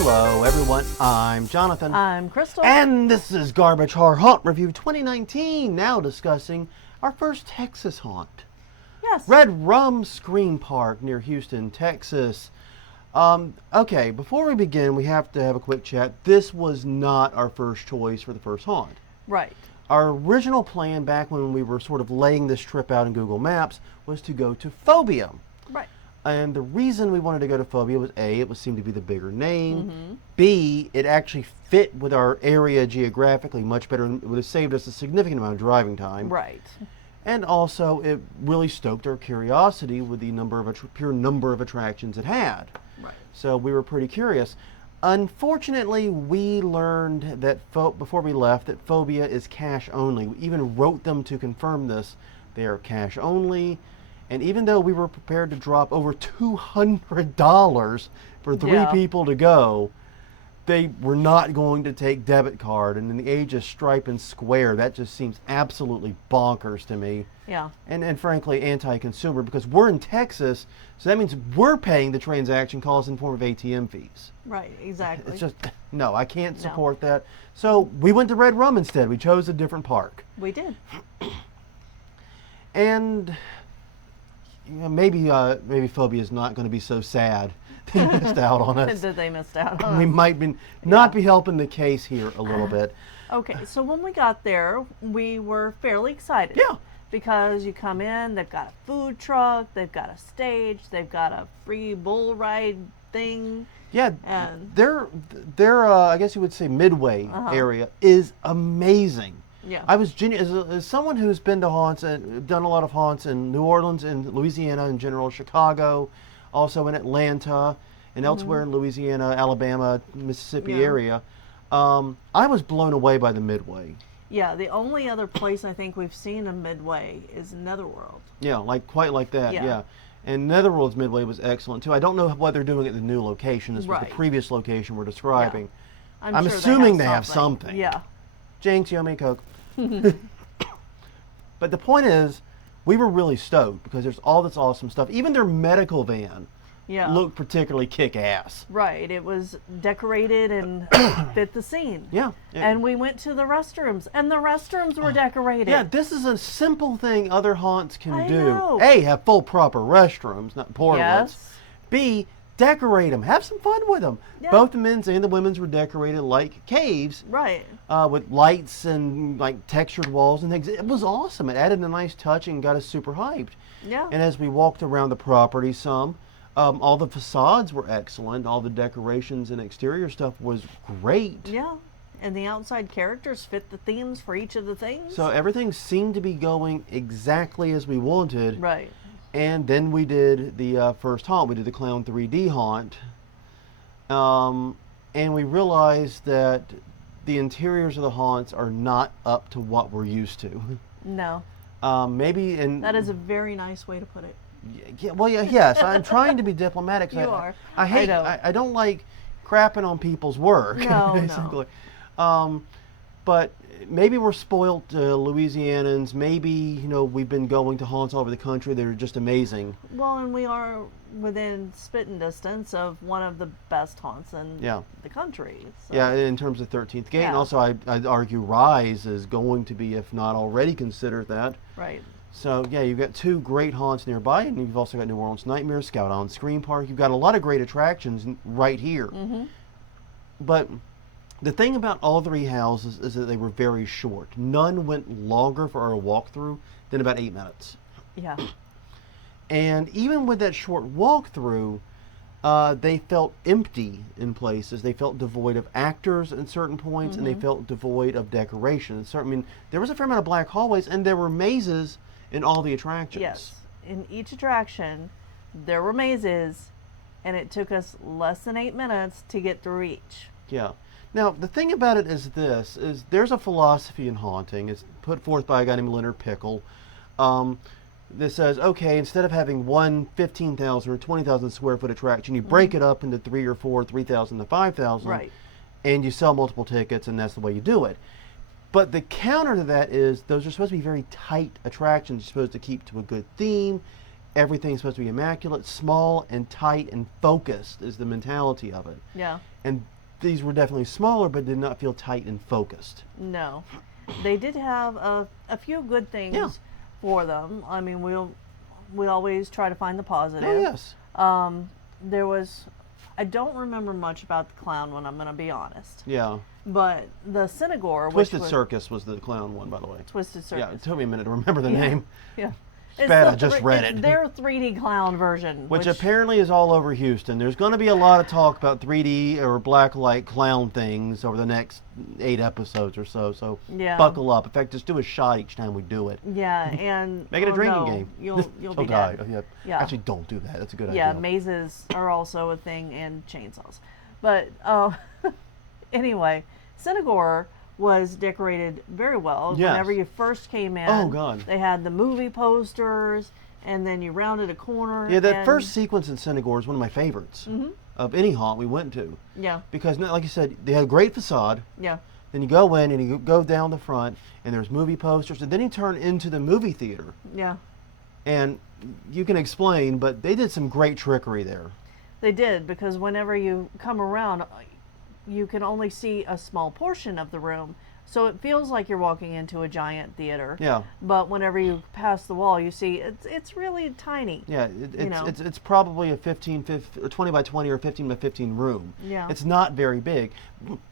Hello everyone, I'm Jonathan. I'm Crystal. And this is Garbage Horror Haunt Review 2019, now discussing our first Texas haunt. Yes. Redrum Fear Park near Houston, Texas. Okay, before we begin, we have to have a quick chat. This was not our first choice for the first haunt. Right. Our original plan back when we were sort of laying this trip out in Google Maps was to go to Phobia. Right. And the reason we wanted to go to Phobia was A, it seemed to be the bigger name. B, it actually fit with our area geographically much better. It would have saved us a significant amount of driving time. Right. And also, it really stoked our curiosity with the pure number of attractions it had. Right. So we were pretty curious. Unfortunately, we learned that before we left that Phobia is cash only. We even wrote them to confirm this. They are cash only. And even though we were prepared to drop over $200 for three people to go, they were not going to take debit card. And in the age of Stripe and Square, that just seems absolutely bonkers to me. Yeah. And frankly, anti-consumer, because we're in Texas, so that means we're paying the transaction costs in the form of ATM fees. Right, exactly. It's just, no, I can't support that. So we went to Redrum instead. We chose a different park. We did. And maybe Phobia is not going to be so sad they missed out on us. That they missed out on We us. might not be helping the case here a little bit. Okay, so when we got there, we were fairly excited. Yeah. Because you come in, they've got a food truck, they've got a stage, they've got a free bull ride thing. Yeah, And their I guess you would say midway area is amazing. yeah. I was as someone who's been to haunts and done a lot of haunts in New Orleans and Louisiana in general, Chicago, also in Atlanta and elsewhere in Louisiana, Alabama, Mississippi area. I was blown away by the midway. Yeah, the only other place I think we've seen a midway is Netherworld. Yeah, quite like that. Yeah. And Netherworld's midway was excellent too. I don't know what they're doing at the new location. This was the previous location we're describing. Yeah. I'm sure assuming they have something. Yeah. Jinx, you owe me a Coke. But the point is, we were really stoked because there's all this awesome stuff. Even their medical van looked particularly kick-ass. Right. It was decorated and fit the scene. Yeah. And we went to the restrooms, and the restrooms were decorated. Yeah, this is a simple thing other haunts can do. know. A, have full proper restrooms, not porta ones. Yes. B, decorate them. Have some fun with them. Yeah. Both the men's and the women's were decorated like caves. Right. With lights and textured walls and things. It was awesome. It added a nice touch and got us super hyped. Yeah. And as we walked around the property all the facades were excellent. All the decorations and exterior stuff was great. Yeah. And the outside characters fit the themes for each of the things. So everything seemed to be going exactly as we wanted. Right. And then we did the first haunt. We did the Clown 3D haunt. And we realized that the interiors of the haunts are not up to what we're used to. No. That is a very nice way to put it. Yes. I'm trying to be diplomatic. You are. I don't like crapping on people's work, basically. No. But maybe we're spoiled Louisianans. Maybe, we've been going to haunts all over the country that are just amazing. Well, and we are within spitting distance of one of the best haunts in the country. So. Yeah, in terms of 13th Gate. And also, I'd argue Rise is going to be, if not already considered that. Right. So, yeah, you've got two great haunts nearby, and you've also got New Orleans Nightmare, Scout Island Scream Park. You've got a lot of great attractions right here. But the thing about all three houses is that they were very short. None went longer for our walkthrough than about 8 minutes. Yeah. And even with that short walkthrough, they felt empty in places. They felt devoid of actors at certain points, and they felt devoid of decoration. There was a fair amount of black hallways, and there were mazes in all the attractions. Yes. In each attraction, there were mazes, and it took us less than 8 minutes to get through each. Yeah. Now, the thing about it is there's a philosophy in haunting. It's put forth by a guy named Leonard Pickle. That says, okay, instead of having one 15,000 or 20,000 square foot attraction, you break it up into 3 or 4, 3,000 to 5,000. Right. And you sell multiple tickets, and that's the way you do it. But the counter to that is those are supposed to be very tight attractions. You're supposed to keep to a good theme everything's supposed to be immaculate, small and tight and focused is the mentality of it. Yeah. And these were definitely smaller, but did not feel tight and focused. No. They did have a few good things Yeah. for them. I mean, we always try to find the positive. Oh, yes. There was, I don't remember much about the clown one, I'm going to be honest. Yeah. But the Cinegore, Twisted which was Circus was the clown one, by the way. Twisted Circus. Yeah, it took me a minute to remember the name. Yeah. It's bad, the I just read it. Their 3D clown version. Which apparently is all over Houston. There's going to be a lot of talk about 3D or blacklight clown things over the next 8 episodes or so. So Yeah. buckle up. In fact, just do a shot each time we do it. Yeah, and Make it a drinking no, game. You'll be die. dead. Yeah. Yeah. Actually, don't do that. That's a good Yeah, idea. mazes are also a thing, and chainsaws. But anyway, Cinegore was decorated very well. Yes. Whenever you first came in, Oh, God. they had the movie posters, and then you rounded a corner. Yeah, that and, first sequence in Cinegore is one of my favorites of any haunt we went to. Yeah, Because, like you said, they had a great facade. yeah, Then you go in and you go down the front, and there's movie posters, and then you turn into the movie theater. yeah. And you can explain, but they did some great trickery there. They did, because whenever you come around, you can only see a small portion of the room. So it feels like you're walking into a giant theater. Yeah. But whenever you pass the wall, you see it's really tiny. Yeah, You know. it's probably a 20 by 20 or 15 by 15 room. Yeah. It's not very big,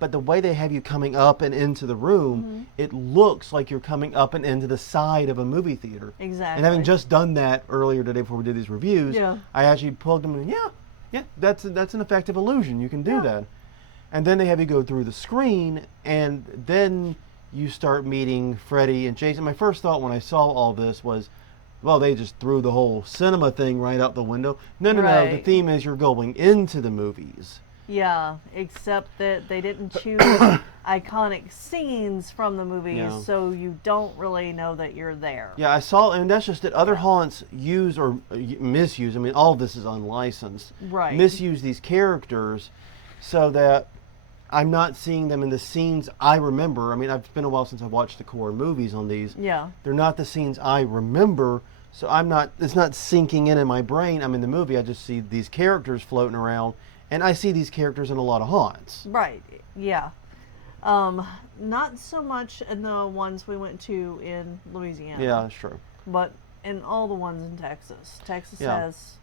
but the way they have you coming up and into the room, it looks like you're coming up and into the side of a movie theater. Exactly. And having just done that earlier today before we did these reviews, Yeah. I actually plugged them in. Yeah, that's an effective illusion. You can do that. And then they have you go through the screen, and then you start meeting Freddy and Jason. My first thought when I saw all this was, well, they just threw the whole cinema thing right out the window. No. The Right. theme is you're going into the movies. Yeah, except that they didn't choose iconic scenes from the movies, Yeah. so you don't really know that you're there. Yeah, I saw, and that's just it. Other haunts use or misuse. I mean, all of this is unlicensed. Right. Misuse these characters so that I'm not seeing them in the scenes I remember. I mean, it's been a while since I've watched the core movies on these. Yeah. They're not the scenes I remember, so it's not sinking in my brain. I'm in the movie, I just see these characters floating around, and I see these characters in a lot of haunts. Right. Yeah. Not so much in the ones we went to in Louisiana. Yeah, that's true. But in all the ones in Texas. Texas Yeah. has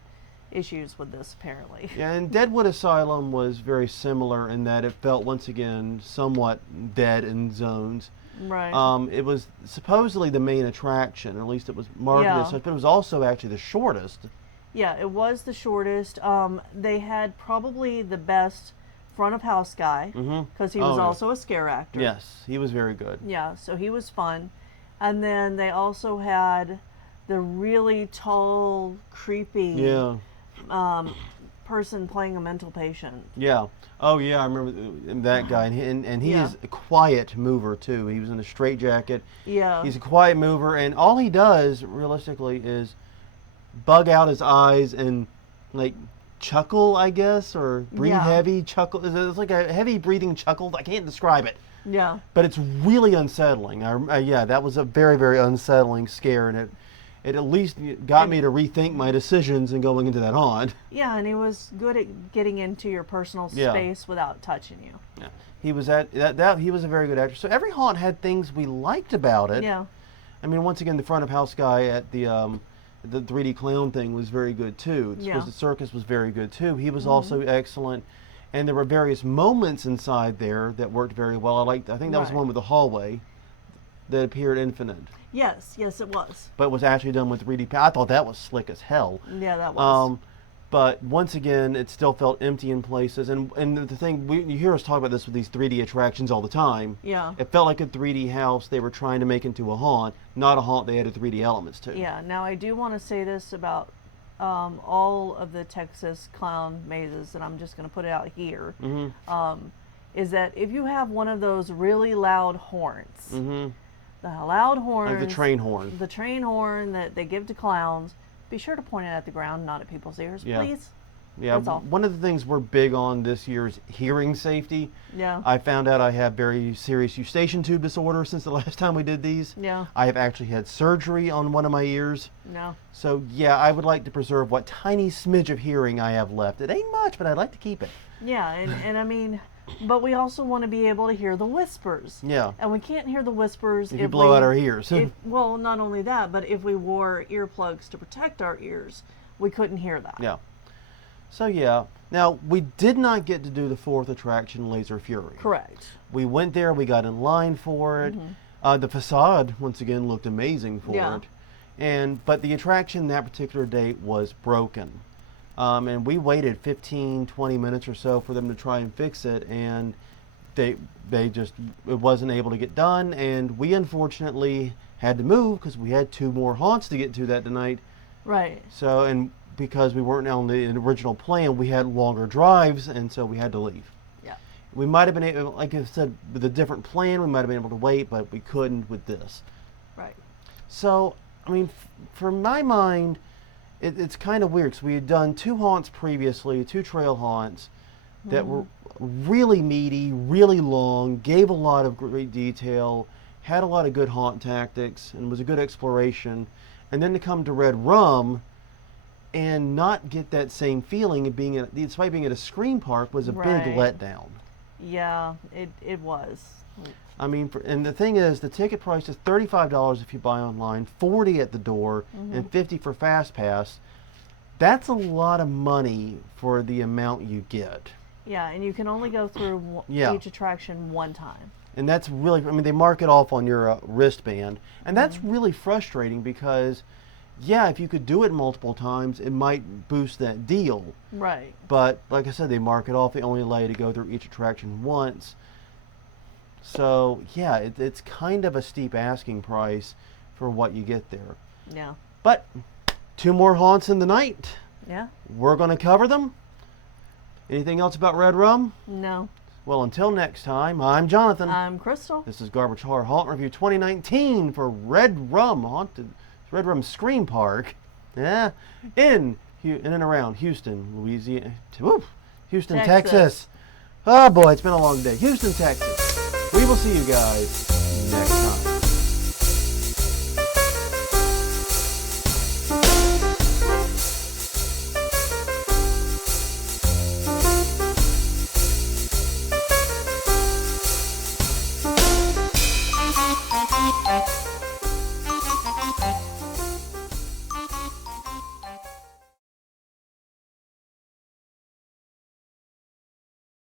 issues with this, apparently. Yeah, and Deadwood Asylum was very similar in that it felt, once again, somewhat dead in zones. Right. It was supposedly the main attraction, or at least it was marketed Yeah. as such, but it was also actually the shortest. Yeah, it was the shortest. They had probably the best front of house guy, because he was yeah. also a scare actor. Yes, he was very good. Yeah, so he was fun. And then they also had the really tall, creepy Yeah. person playing a mental patient. Yeah. Oh, yeah, I remember that guy. And he Yeah. is a quiet mover, too. He was in a straitjacket. Yeah. He's a quiet mover, and all he does, realistically, is bug out his eyes and, like, chuckle, I guess, or breathe Yeah. heavy, chuckle. It's like a heavy breathing chuckle. I can't describe it. Yeah. But it's really unsettling. Yeah, that was a very, very unsettling scare, and it at least got me to rethink my decisions in going into that haunt. Yeah, and he was good at getting into your personal Yeah. space without touching you. Yeah. He was he was a very good actor. So every haunt had things we liked about it. Yeah. I mean, once again, the front of house guy at the 3D clown thing was very good too. Yeah. The circus was very good too. He was also excellent, and there were various moments inside there that worked very well. I think that was the Right. one with the hallway that appeared infinite, Yes, it was. but was actually done with 3D. I thought that was slick as hell. Yeah, that was. But once again, it still felt empty in places. And the thing, you hear us talk about this with these 3D attractions all the time. Yeah. It felt like a 3D house they were trying to make into a haunt, not a haunt they added 3D elements to. Yeah, now I do want to say this about all of the Texas clown mazes, and I'm just going to put it out here, is that if you have one of those really loud horns, the loud horns, Like the train horn. the train horn that they give to clowns, be sure to point it at the ground, not at people's ears, Yeah. please. Yeah, That's all. one of the things we're big on this year is hearing safety. Yeah. I found out I have very serious eustachian tube disorder since the last time we did these. Yeah. I have actually had surgery on one of my ears. No. So yeah, I would like to preserve what tiny smidge of hearing I have left. It ain't much, but I'd like to keep it. Yeah, and I mean, but we also want to be able to hear the whispers. Yeah. And we can't hear the whispers If you blow out our ears. Well, not only that, but if we wore earplugs to protect our ears, we couldn't hear that. Yeah. So yeah. Now, we did not get to do the fourth attraction, Laser Fury. Correct. We went there, we got in line for it. The facade, once again, looked amazing for it. But the attraction that particular date was broken. And we waited 15, 20 minutes or so for them to try and fix it, and it wasn't able to get done, and we unfortunately had to move because we had 2 more haunts to get to that night. Right. So, and because we weren't on the original plan, we had longer drives, and so we had to leave. Yeah. We might have been able, like I said, with a different plan, we might have been able to wait, but we couldn't with this. Right. So, I mean, for my mind, it's kind of weird because we had done 2 haunts previously, 2 trail haunts that were really meaty, really long, gave a lot of great detail, had a lot of good haunt tactics, and was a good exploration. And then to come to Red Rum and not get that same feeling of being despite being at a Scream Park was a big letdown. Yeah, it was. I mean, and the thing is, the ticket price is $35 if you buy online, $40 at the door, and $50 for Fast Pass. That's a lot of money for the amount you get. Yeah, and you can only go through each attraction one time. And that's really, I mean, they mark it off on your wristband. And that's really frustrating because, yeah, if you could do it multiple times, it might boost that deal. Right. But, like I said, they mark it off. They only allow you to go through each attraction once. So, yeah, it's kind of a steep asking price for what you get there. Yeah. But 2 more haunts in the night. Yeah. We're going to cover them. Anything else about Red Rum? No. Well, until next time, I'm Jonathan. I'm Crystal. This is Garbage Horror Haunt Review 2019 for Red Rum Scream Park. Yeah, in and around Houston, Louisiana. Houston, Texas. Oh boy, it's been a long day. Houston, Texas. We will see you guys next time.